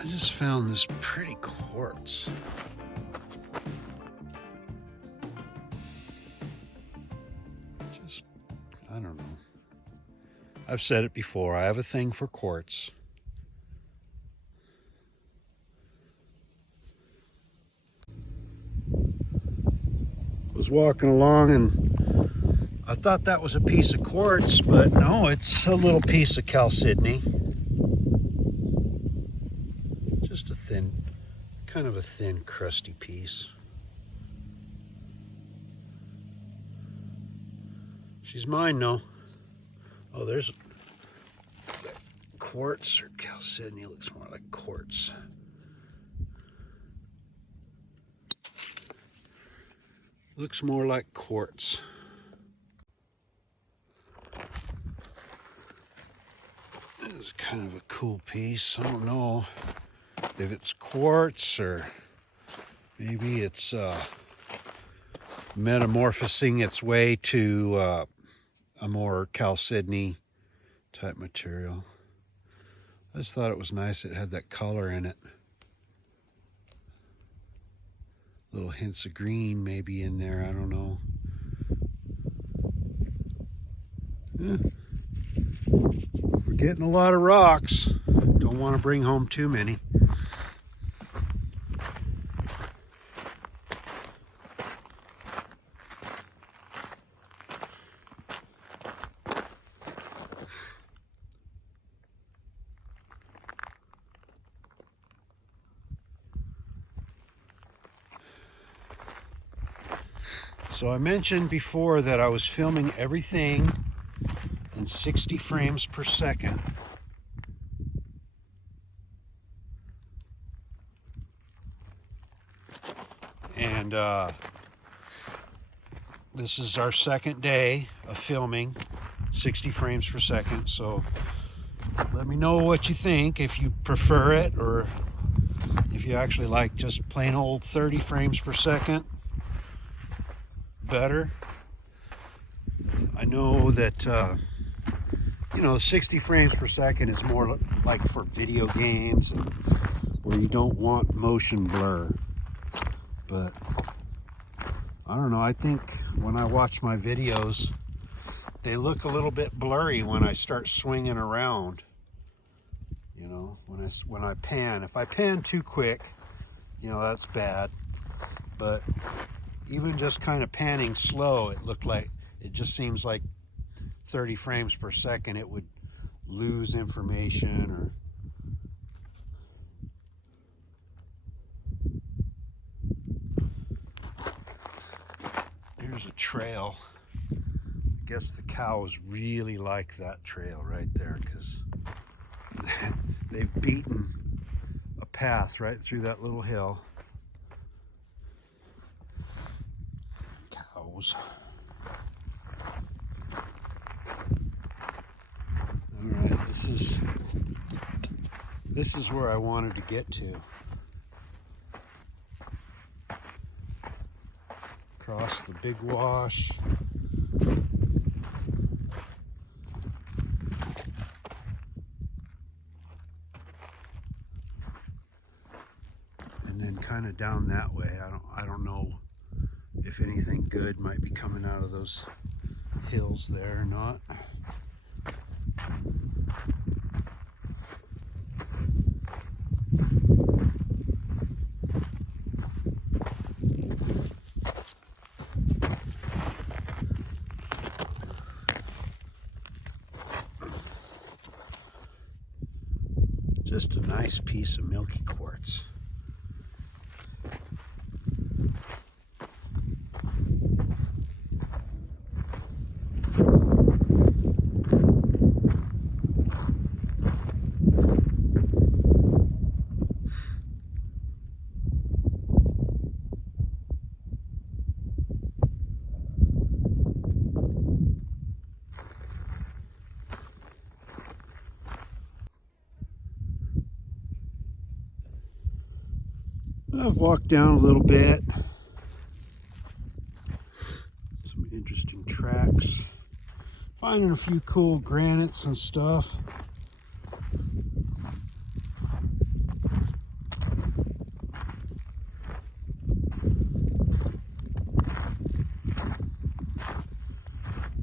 I just found this pretty quartz. I don't know. I've said it before, I have a thing for quartz. Was walking along and I thought that was a piece of quartz, but no, it's a little piece of chalcedony. Just a thin, kind of a thin, crusty piece. She's mine, no. Oh, there's quartz or chalcedony. Looks more like quartz. Looks more like quartz. This is kind of a cool piece. I don't know if it's quartz or maybe it's metamorphosing its way to a more chalcedony type material. I just thought it was nice. It had that color in it. Little hints of green maybe in there, I don't know. We're getting a lot of rocks. Don't want to bring home too many. So I mentioned before that I was filming everything in 60 frames per second. And this is our second day of filming 60 frames per second. So let me know what you think, if you prefer it or if you actually like just plain old 30 frames per second better. I know that you know, 60 frames per second is more like for video games where you don't want motion blur. But I don't know, I think when I watch my videos they look a little bit blurry when I start swinging around. You know, when I pan. If I pan too quick, you know, that's bad. But even just kind of panning slow, it just seems like 30 frames per second it would lose information or here's a trail. I guess the cows really like that trail right there because they've beaten a path right through that little hill. Cows. All right, this is where I wanted to get to. Across the big wash. And then kind of down that way. I don't know if anything good might be coming out of those hills there or not. Just a nice piece of milky quartz. I've walked down a little bit. Some interesting tracks. Finding a few cool granites and stuff.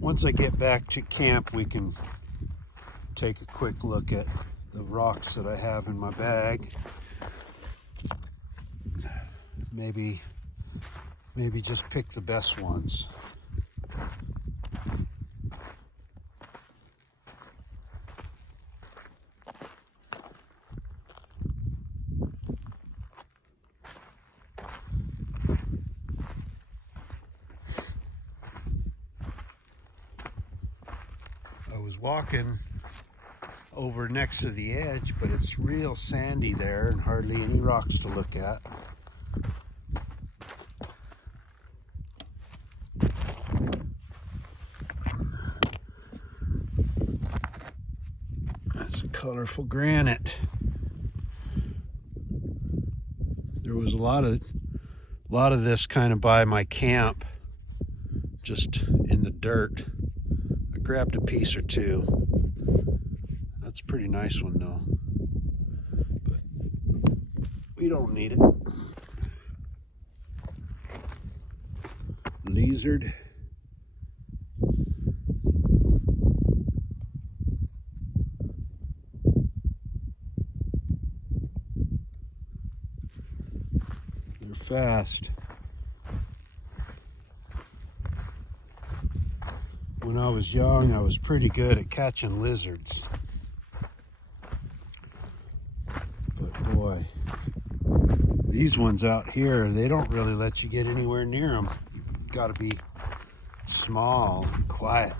once I get back to camp, we can take a quick look at the rocks that I have in my bag. Maybe just pick the best ones. I was walking over next to the edge, but it's real sandy there and hardly any rocks to look at. That's a colorful granite. There was a lot of this kind of by my camp, just in the dirt. I grabbed a piece or two. That's a pretty nice one though, but we don't need it. Lizard. They're fast. When I was young, I was pretty good at catching lizards. But boy, these ones out here, they don't really let you get anywhere near them. You gotta be small and quiet.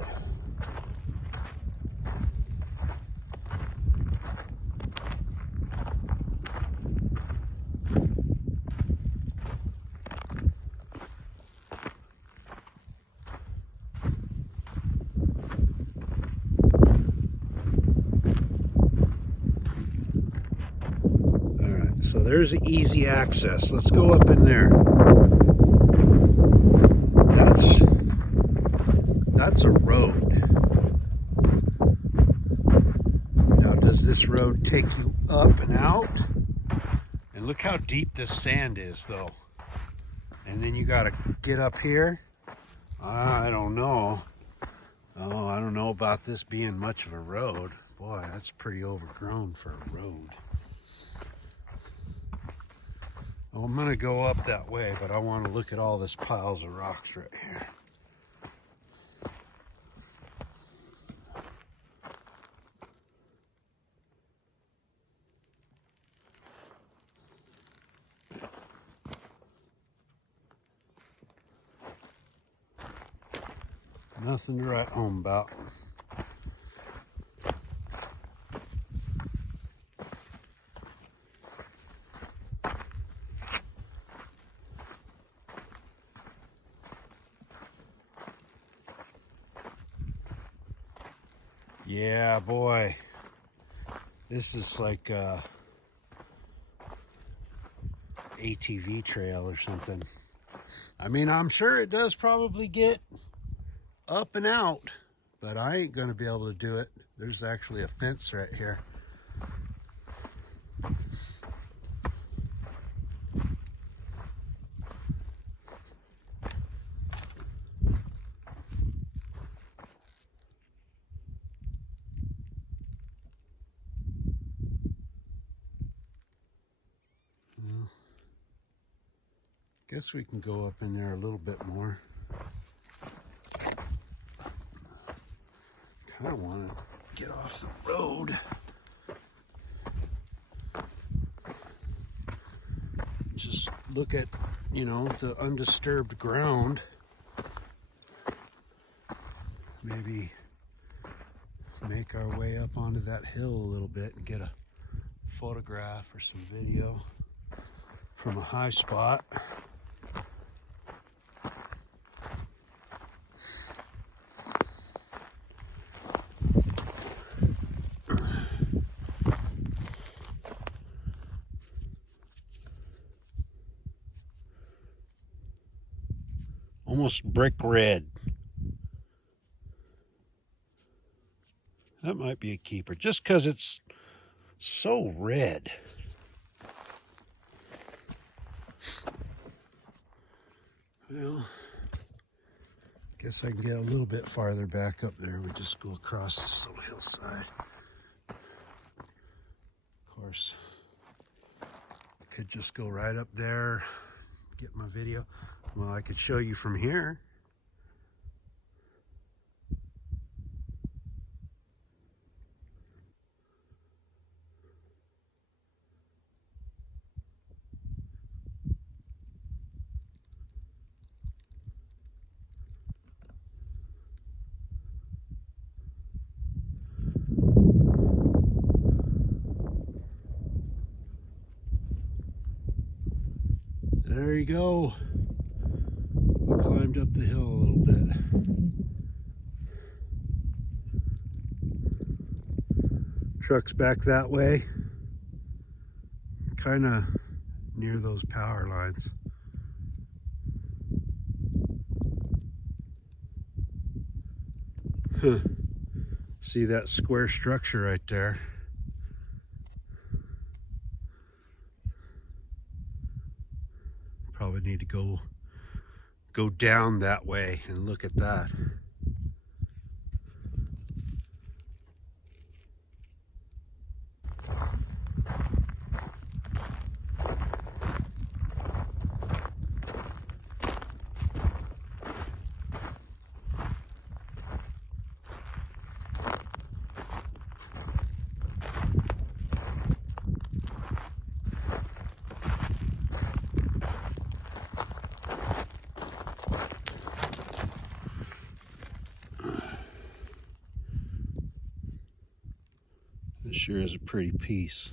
So there's easy access. Let's go up in there. That's a road. Now, does this road take you up and out? And look how deep this sand is, though. And then you gotta get up here. I don't know. Oh, I don't know about this being much of a road. Boy, that's pretty overgrown for a road. Well, I'm gonna go up that way, but I want to look at all this piles of rocks right here. Nothing to write home about. Yeah, boy, this is like a ATV trail or something. I mean, I'm sure it does probably get up and out, but I ain't gonna be able to do it. There's actually a fence right here. Well, guess we can go up in there a little bit more. Kind of want to get off the road. Just look at, you know, the undisturbed ground. Maybe make our way up onto that hill a little bit and get a photograph or some video from a high spot. Almost brick red. That might be a keeper, just because it's so red. Well, Guess I can get a little bit farther back up there. We just go across this little hillside. Of course, I could just go right up there, get my video. Well, I could show you from here. There you go. We climbed up the hill a little bit. Truck's back that way. Kind of near those power lines. Huh. See that square structure right there? Probably need to go down that way and look at that. This sure is a pretty piece.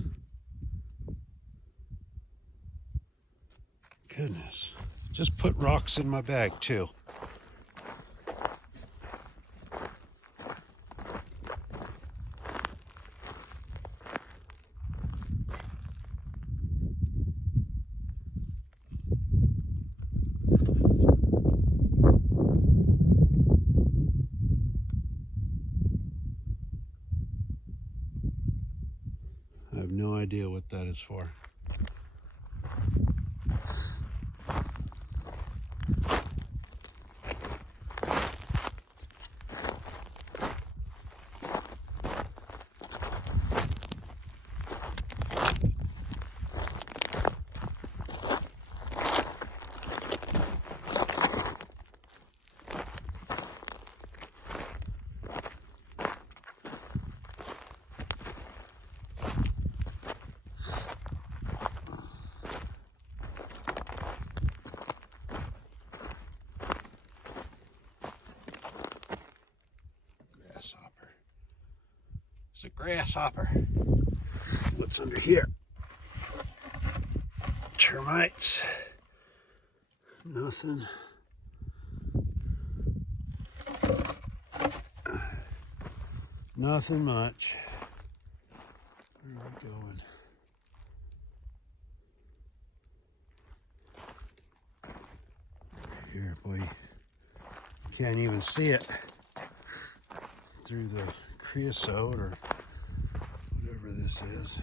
Goodness. Just put rocks in my bag too. I have no idea what that is for. It's a grasshopper. What's under here? Termites. Nothing. Nothing much. Where are we going? Here, boy. You can't even see it through the creosote or whatever this is.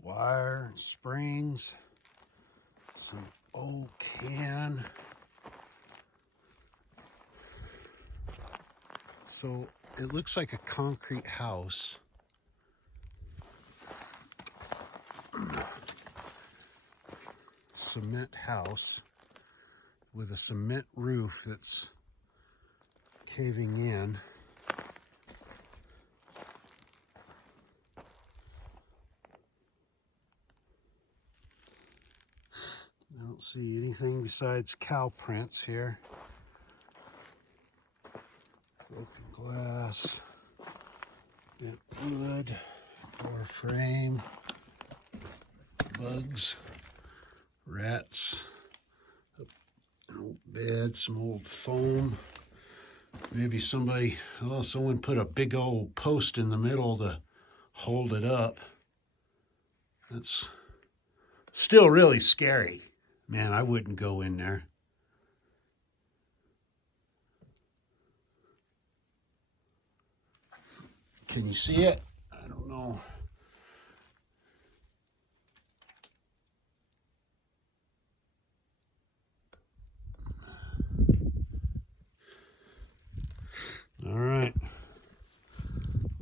Wire and springs, some old can. So it looks like a concrete house. Cement house with a cement roof that's caving in. I don't see anything besides cow prints here. Broken glass, bent wood, door frame, bugs, rats, an old bed, some old foam. Maybe somebody, oh, someone put a big old post in the middle to hold it up. That's still really scary. Man, I wouldn't go in there. Can you see it? I don't know. All right.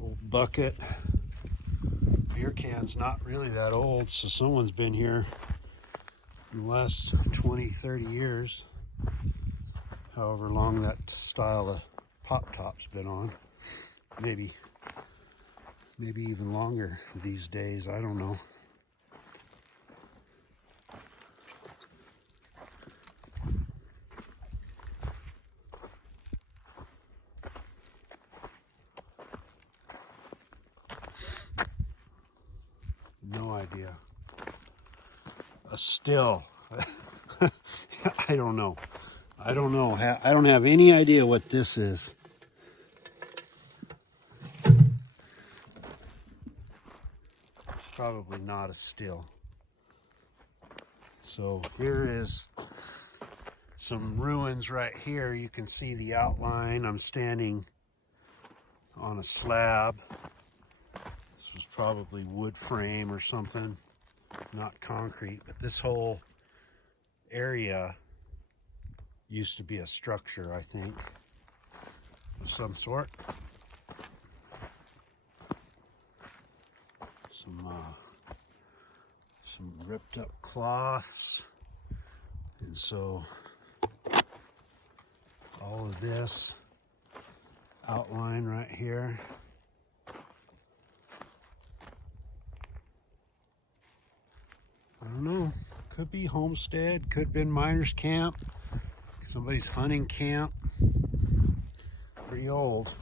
Old bucket. Beer can's not really that old, so someone's been here in the last 20, 30 years. However long that style of pop top's been on. Maybe even longer these days, I don't know. No idea. A still. I don't know. I don't know. I don't have any idea what this is. Probably not a still. So here is some ruins right here. You can see the outline. I'm standing on a slab. This was probably wood frame or something, not concrete, but this whole area used to be a structure, I think, of some sort. Some ripped up cloths, and so all of this outline right here. I don't know, could be homestead, could have been miners camp, somebody's hunting camp. Pretty old.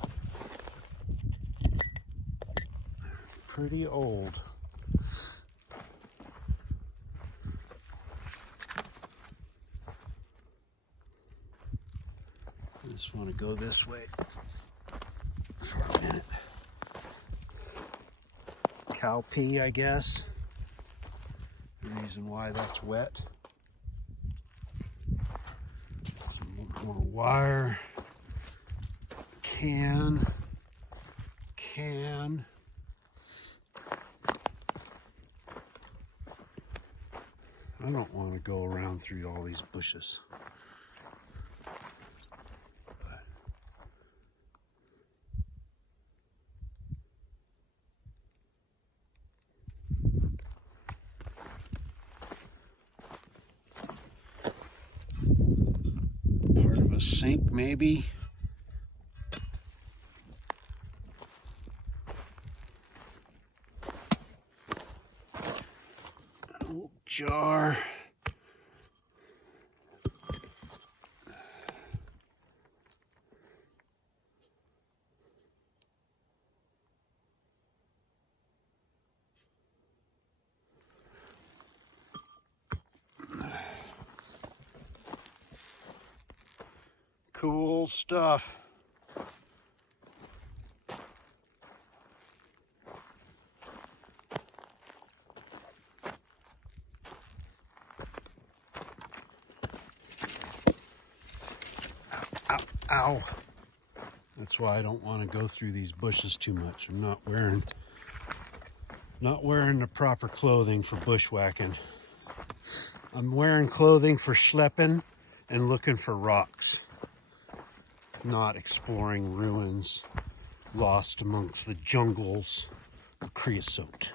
Pretty old. I just want to go this way for a minute. Cow pee, I guess. The reason why that's wet. Some more wire. Can. I don't want to go around through all these bushes. Part of a sink, maybe. Old jar. Cool stuff. Ow, ow. That's why I don't want to go through these bushes too much. I'm not wearing the proper clothing for bushwhacking. I'm wearing clothing for schlepping and looking for rocks. Not exploring ruins lost amongst the jungles of creosote.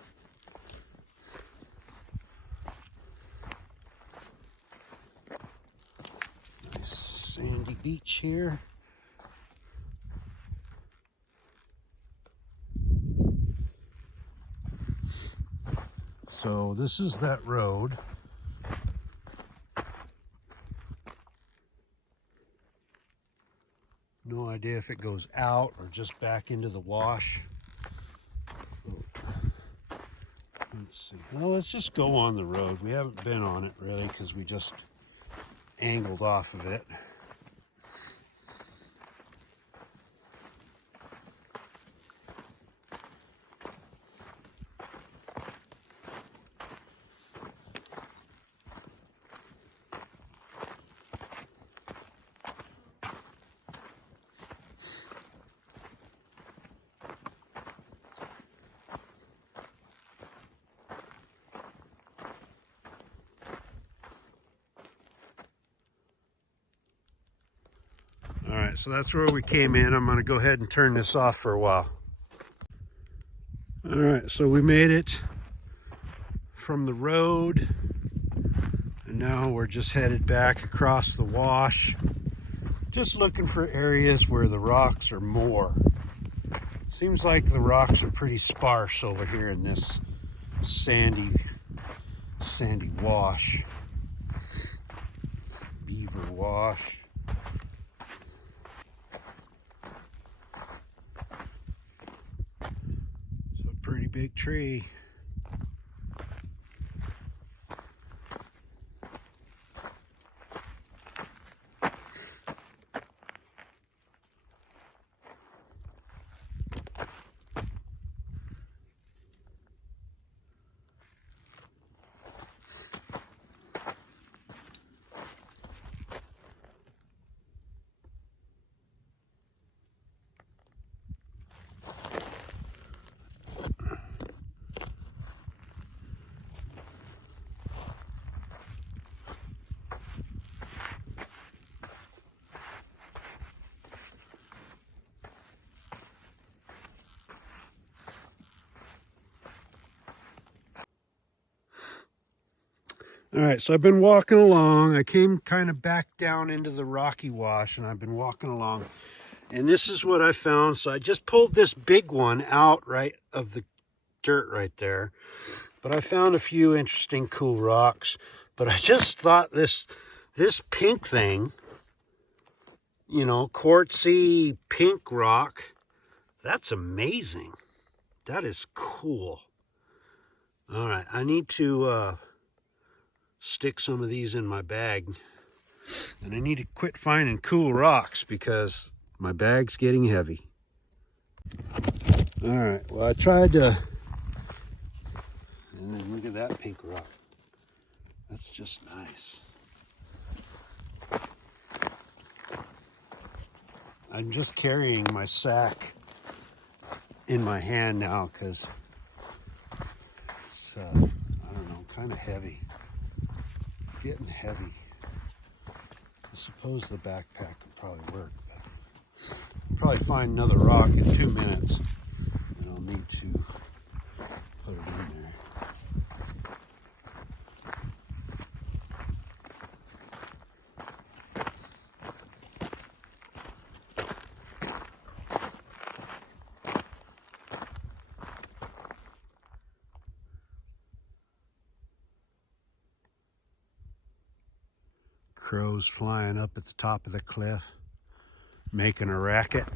Nice sandy beach here. So this is that road. No idea if it goes out or just back into the wash. Let's see. Well, let's just go on the road. We haven't been on it really because we just angled off of it. right, so that's where we came in. I'm going to go ahead and turn this off for a while. All right, so we made it from the road, and now we're just headed back across the wash, just looking for areas where the rocks are more. Seems like the rocks are pretty sparse over here in this sandy wash. Beaver wash. It's a pretty big tree. All right, so I've been walking along. I came kind of back down into the rocky wash, and I've been walking along. And this is what I found. So I just pulled this big one out right of the dirt right there. But I found a few interesting, cool rocks. But I just thought this pink thing, you know, quartzy pink rock, that's amazing. That is cool. All right, I need to stick some of these in my bag, and I need to quit finding cool rocks because my bag's getting heavy. All right, well, I tried to, and then look at that pink rock. That's just nice. I'm just carrying my sack in my hand now because it's, I don't know, kind of heavy. Getting heavy. I suppose the backpack would probably work, but I'll probably find another rock in 2 minutes, and I'll need to put it in there. Crows flying up at the top of the cliff, making a racket.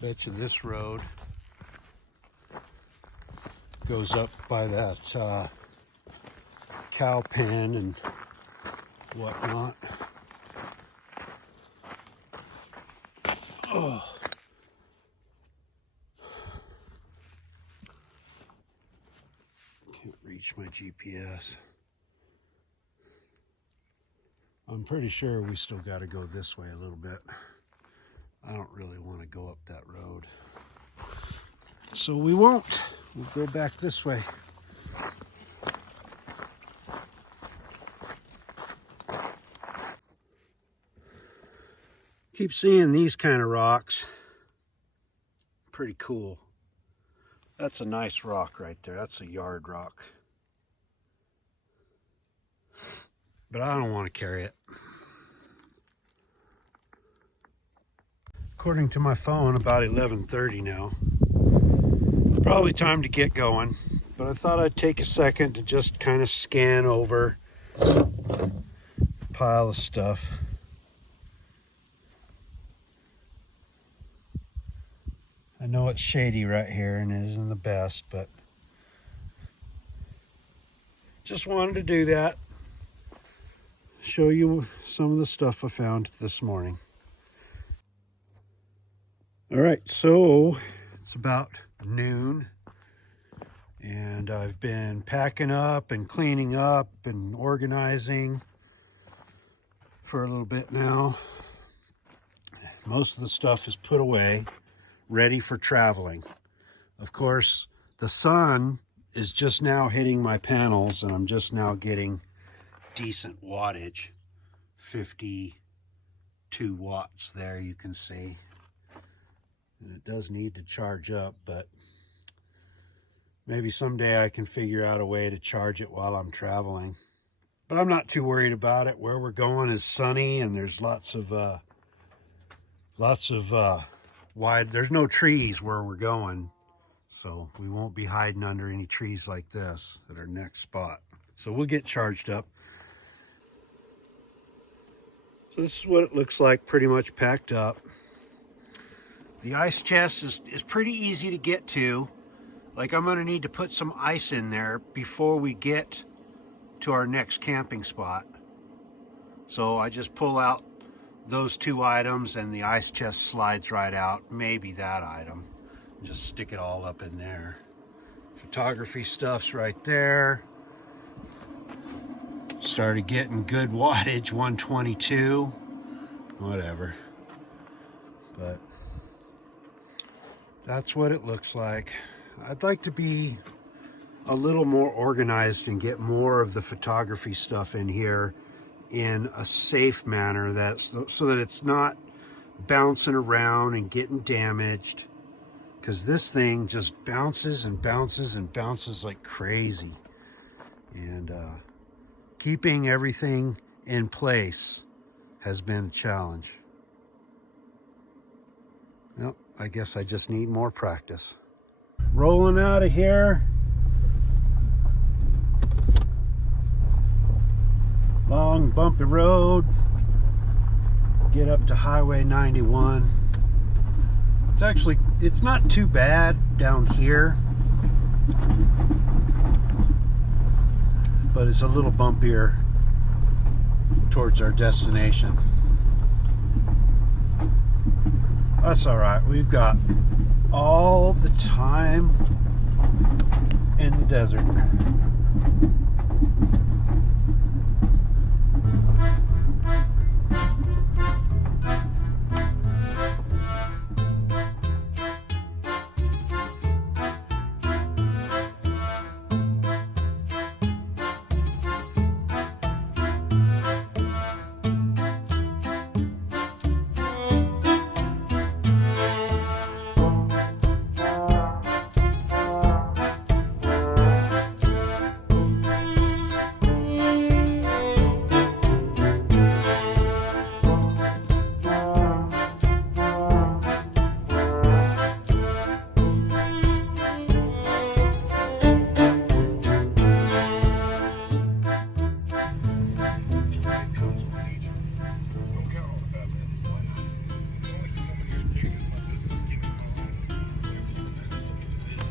Bet you this road goes up by that cow pen and whatnot. Oh. Can't reach my GPS. I'm pretty sure we still got to go this way a little bit. I don't really want to go up that road. So we won't. We'll go back this way. Keep seeing these kind of rocks. Pretty cool. That's a nice rock right there. That's a yard rock. But I don't want to carry it. According to my phone, about 11:30 now. Probably time to get going, but I thought I'd take a second to just kind of scan over a pile of stuff. I know it's shady right here and it isn't the best, but just wanted to do that. Show you some of the stuff I found this morning. All right, so it's about noon and I've been packing up and cleaning up and organizing for a little bit now. Most of the stuff is put away, ready for traveling. Of course, the sun is just now hitting my panels and I'm just now getting decent wattage. 52 watts there, you can see. And it does need to charge up, but maybe someday I can figure out a way to charge it while I'm traveling. But I'm not too worried about it. Where we're going is sunny and there's lots of there's no trees where we're going. So we won't be hiding under any trees like this at our next spot. So we'll get charged up. So this is what it looks like, pretty much packed up. The ice chest is pretty easy to get to. Like, I'm gonna need to put some ice in there before we get to our next camping spot. So I just pull out those two items and the ice chest slides right out. Maybe that item. Just stick it all up in there. Photography stuff's right there. Started getting good wattage, 122. Whatever. But that's what it looks like. I'd like to be a little more organized and get more of the photography stuff in here in a safe manner, so that it's not bouncing around and getting damaged, because this thing just bounces and bounces and bounces like crazy. And keeping everything in place has been a challenge. Well, I guess I just need more practice. Rolling out of here. Long bumpy road. Get up to Highway 91. It's not too bad down here, but it's a little bumpier towards our destination. That's all right. We've got all the time in the desert.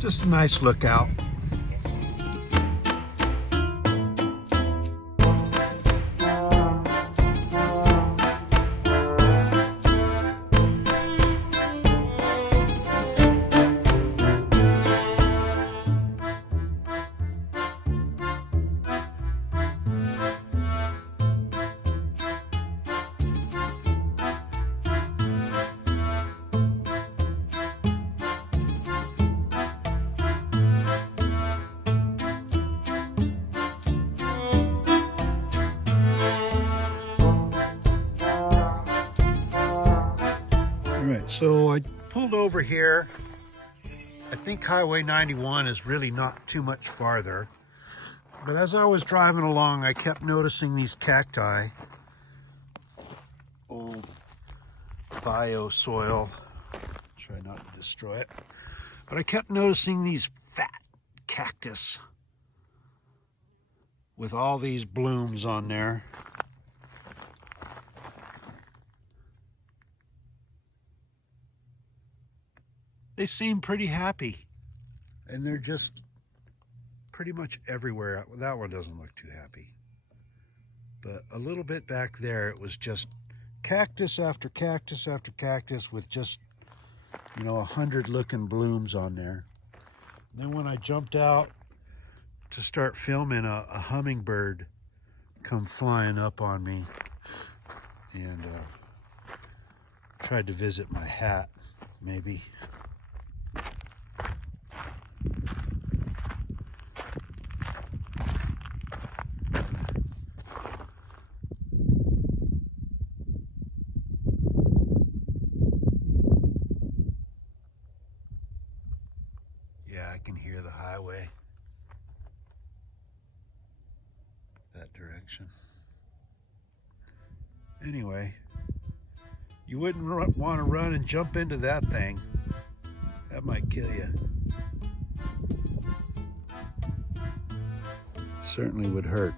Just a nice lookout. So I pulled over here. I think Highway 91 is really not too much farther. But as I was driving along, I kept noticing these cacti. Old bio soil. Try not to destroy it. But I kept noticing these fat cactus with all these blooms on there. they seem pretty happy. And they're just pretty much everywhere. That one doesn't look too happy. But a little bit back there, it was just cactus after cactus after cactus with just, you know, 100 looking blooms on there. And then when I jumped out to start filming, a hummingbird come flying up on me and tried to visit my hat, maybe. Yeah, I can hear the highway. That direction. Anyway, you wouldn't want to run and jump into that thing. That might kill you. Certainly would hurt.